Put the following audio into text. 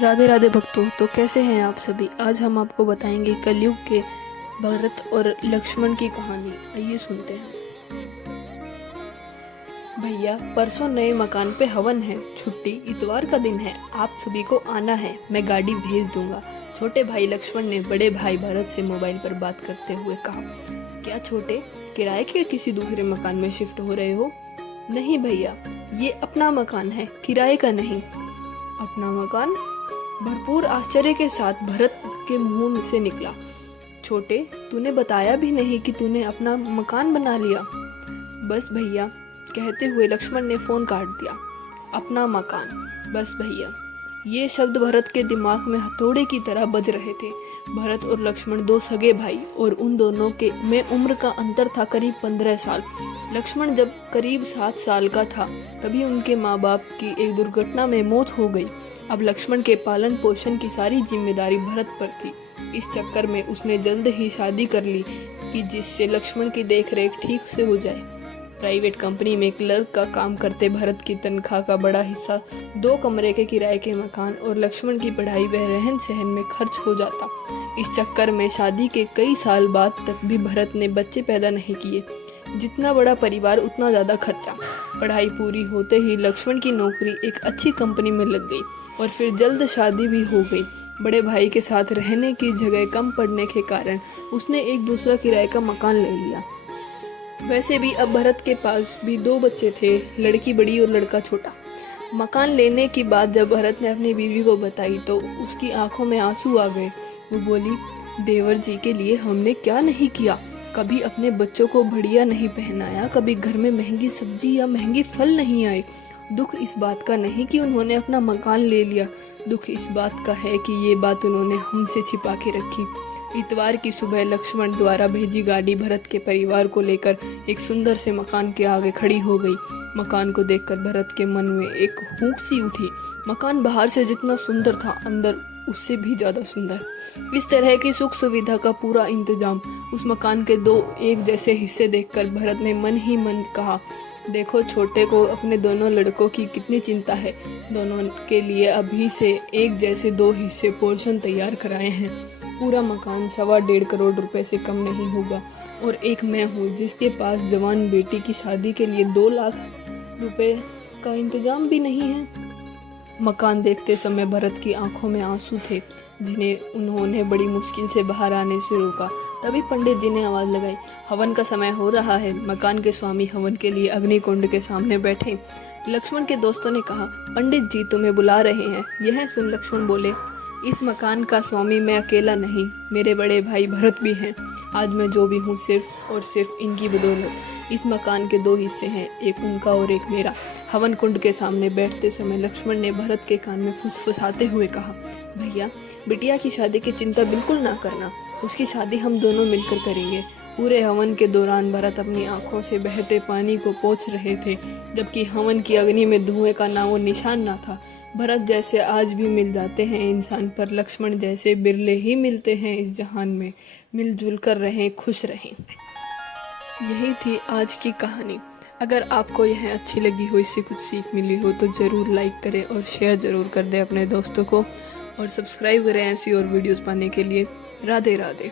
राधे राधे भक्तों। तो कैसे हैं आप सभी। आज हम आपको बताएंगे कलयुग के भरत और लक्ष्मण की कहानी। आइए सुनते हैं। भैया, परसों नए मकान पे हवन है, छुट्टी इतवार का दिन है, आप सभी को आना है, मैं गाड़ी भेज दूंगा। छोटे भाई लक्ष्मण ने बड़े भाई भरत से मोबाइल पर बात करते हुए कहा। क्या छोटे, किराए के किसी दूसरे मकान में शिफ्ट हो रहे हो? नहीं भैया, ये अपना मकान है, किराए का नहीं। अपना मकान? भरपूर आश्चर्य के साथ भरत के मुंह से निकला। छोटे, तूने बताया भी नहीं कि तूने अपना मकान बना लिया। बस भैया, कहते हुए लक्ष्मण ने फोन काट दिया। अपना मकान, बस भैया, ये शब्द भरत के दिमाग में हथौड़े की तरह बज रहे थे। भरत और लक्ष्मण दो सगे भाई और उन दोनों के में उम्र का अंतर था करीब 15 साल। लक्ष्मण जब करीब 7 साल का था तभी उनके माँ बाप की एक दुर्घटना में मौत हो गई। अब लक्ष्मण के पालन पोषण की सारी जिम्मेदारी भरत पर थी। इस चक्कर में उसने जल्द ही शादी कर ली कि जिससे लक्ष्मण की देखरेख ठीक से हो जाए। प्राइवेट कंपनी में क्लर्क का काम करते भरत की तनख्वाह का बड़ा हिस्सा 2 कमरे के किराए के मकान और लक्ष्मण की पढ़ाई व रहन सहन में खर्च हो जाता। इस चक्कर में शादी के कई साल बाद तक भी भरत ने बच्चे पैदा नहीं किए। जितना बड़ा परिवार उतना ज़्यादा खर्चा। पढ़ाई पूरी होते ही लक्ष्मण की नौकरी एक अच्छी कंपनी में लग गई और फिर जल्द शादी भी हो गई। बड़े भाई के साथ रहने की जगह कम पड़ने के कारण उसने एक दूसरा किराए का मकान ले लिया। वैसे भी अब भरत के पास भी 2 बच्चे थे, लड़की बड़ी और लड़का छोटा। मकान लेने की बात जब भरत ने अपनी बीवी को बताई तो उसकी आंखों में आंसू आ गए। वो बोली, देवर जी के लिए हमने क्या नहीं किया। कभी अपने बच्चों को बढ़िया नहीं पहनाया, कभी घर में महंगी सब्जी या महंगे फल नहीं आए। दुख इस बात का नहीं कि उन्होंने अपना मकान ले लिया, दुख इस बात का है कि ये बात उन्होंने हमसे छिपा के रखी। इतवार की सुबह लक्ष्मण द्वारा भेजी गाड़ी भरत के परिवार को लेकर एक सुंदर से मकान के आगे खड़ी हो गई। मकान को देखकर भरत के मन में एक हूंक सी उठी। मकान बाहर से जितना सुंदर था, अंदर उससे भी ज्यादा सुंदर। इस तरह की सुख सुविधा का पूरा इंतजाम, उस मकान के 2 एक जैसे हिस्से देखकर भरत ने मन ही मन कहा, देखो छोटे को अपने दोनों लड़कों की कितनी चिंता है। दोनों के लिए अभी से एक जैसे 2 हिस्से पोर्शन तैयार कराए हैं। पूरा मकान 1.25 करोड़ रुपए से कम नहीं होगा। और एक मैं हूँ जिसके पास जवान बेटी की शादी के लिए 2 लाख रुपए का इंतजाम भी नहीं है। मकान देखते समय भरत की आंखों में आंसू थे, जिन्हें उन्होंने बड़ी मुश्किल से बाहर आने से रोका। तभी पंडित जी ने आवाज लगाई, हवन का समय हो रहा है। मकान के स्वामी हवन के लिए अग्निकुंड के सामने बैठे। लक्ष्मण के दोस्तों ने कहा, पंडित जी तुम्हें बुला रहे हैं। यह सुन लक्ष्मण बोले, इस मकान का स्वामी मैं अकेला नहीं, मेरे बड़े भाई भरत भी हैं। आज मैं जो भी हूँ सिर्फ और सिर्फ इनकी बदौलत। इस मकान के 2 हिस्से हैं, एक उनका और एक मेरा। हवन कुंड के सामने बैठते समय लक्ष्मण ने भरत के कान में फुसफुसाते हुए कहा, भैया, बिटिया की शादी की चिंता बिल्कुल ना करना, उसकी शादी हम दोनों मिलकर करेंगे। पूरे हवन के दौरान भरत अपनी आंखों से बहते पानी को पोंछ रहे थे, जबकि हवन की अग्नि में धुएं का नामो निशान ना था। भरत जैसे आज भी मिल जाते हैं इंसान, पर लक्ष्मण जैसे बिरले ही मिलते हैं इस जहान में। मिलजुल कर रहें, खुश रहें। यही थी आज की कहानी। अगर आपको यह अच्छी लगी हो, इससे कुछ सीख मिली हो, तो ज़रूर लाइक करें और शेयर ज़रूर कर दें अपने दोस्तों को, और सब्सक्राइब करें ऐसी और वीडियोस पाने के लिए। राधे राधे।